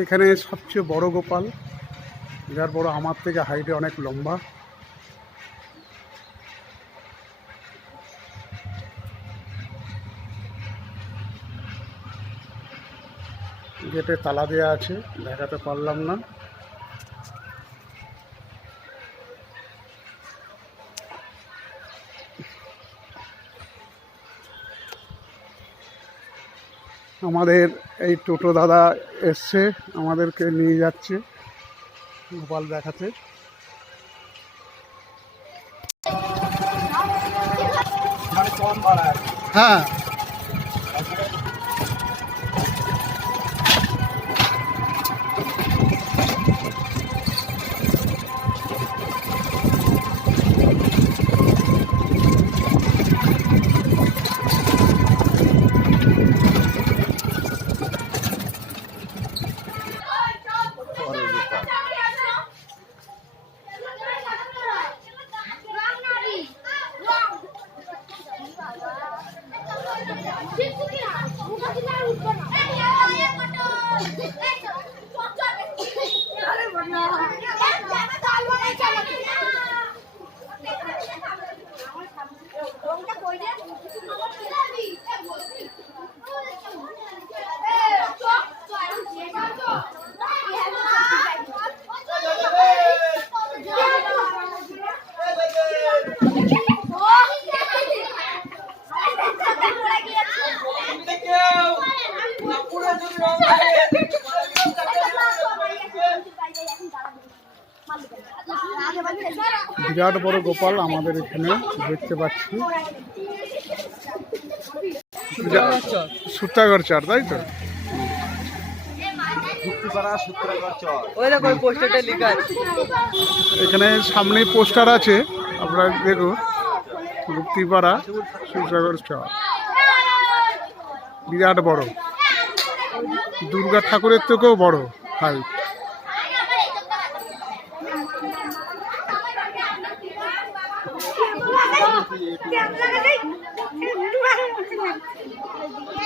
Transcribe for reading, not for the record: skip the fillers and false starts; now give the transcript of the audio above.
এখানে সবচেয়ে বড় গোপাল, যার বড় আমার থেকে হাইটে অনেক লম্বা। গেটে তালা দেওয়া আছে, দেখাতে পারলাম না। আমাদের এই টোটো দাদা এসছে, আমাদেরকে নিয়ে যাচ্ছে গোপাল দেখাতে। হ্যাঁ, বিরাট বড় গোপাল আমাদের এখানে দেখতে পাচ্ছি। সূত্রাগড় চর, তাই তো? এখানে সামনে পোস্টার আছে, আপনারা দেখুন, গুপ্তিপাড়া সূত্রাগড় চর। বিরাট বড়, দুর্গা ঠাকুরের থেকেও বড় হাইট।